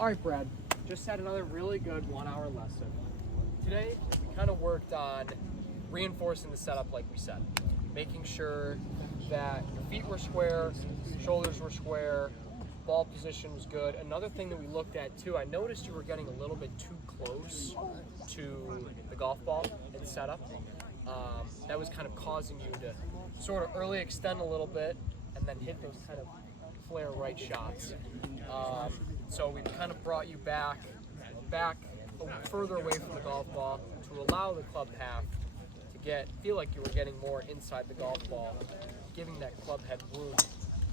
All right, Brad, just had another really good 1 hour lesson. Today, we kind of worked on reinforcing the setup like we said, making sure that your feet were square, shoulders were square, ball position was good. Another thing that we looked at too, I noticed you were getting a little bit too close to the golf ball in setup. That was kind of causing you to sort of early extend a little bit and then hit those kind of flare right shots. So we kind of brought you back further away from the golf ball to allow the club path to feel like you were getting more inside the golf ball, giving that club head room,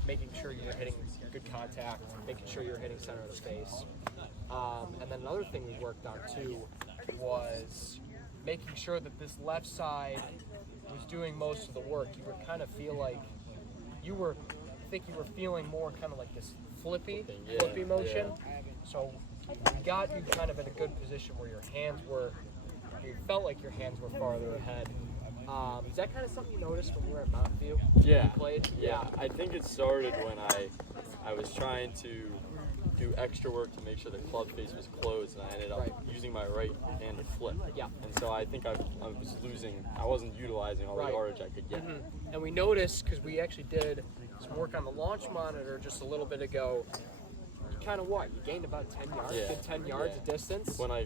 making sure you were hitting good contact, making sure you were hitting center of the face. And then another thing we worked on too was making sure that this left side was doing most of the work. You would kind of feel like you were feeling more kind of like this flippy motion. So we got you kind of in a good position where you felt like your hands were farther ahead. Is that kind of something you noticed when you were at Mountain View? Yeah. You played? Yeah. I think it started when I was trying to do extra work to make sure the club face was closed, and I ended up using my right hand to flip. Yeah. And so I think I wasn't utilizing all the yardage I could get. Mm-hmm. And we noticed, because we actually did some work on the launch monitor just a little bit ago, you kind of you gained about 10 yards, good 10 yards of distance. When I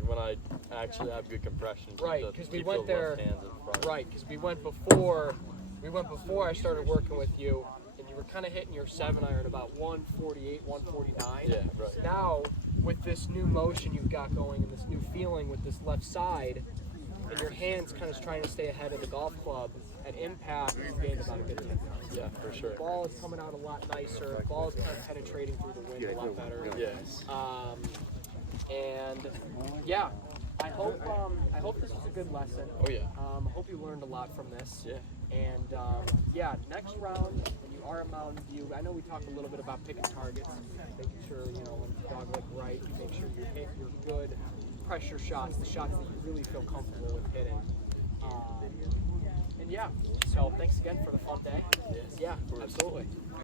actually have good compression. Right, because we went the there. left hands in front. Right, because we went before I started working with you, and you were kind of hitting your 7-iron about 148, 149. Yeah, right. Now, with this new motion you've got going and this new feeling with this left side, and your hands kind of trying to stay ahead of the golf club, at impact, you've gained about a good 10 yards. Yeah, for sure. The ball is coming out a lot nicer. The ball is kind of penetrating through the wind a lot better. Yes. And yeah, I hope this was a good lesson. Oh yeah. I hope you learned a lot from this. Yeah. And next round when you are at Mountain View, I know we talked a little bit about picking targets, making sure when you dog leg right, you make sure you hit your good pressure shots, the shots that you really feel comfortable with hitting. So thanks again for the fun day. Yes, Yeah, absolutely.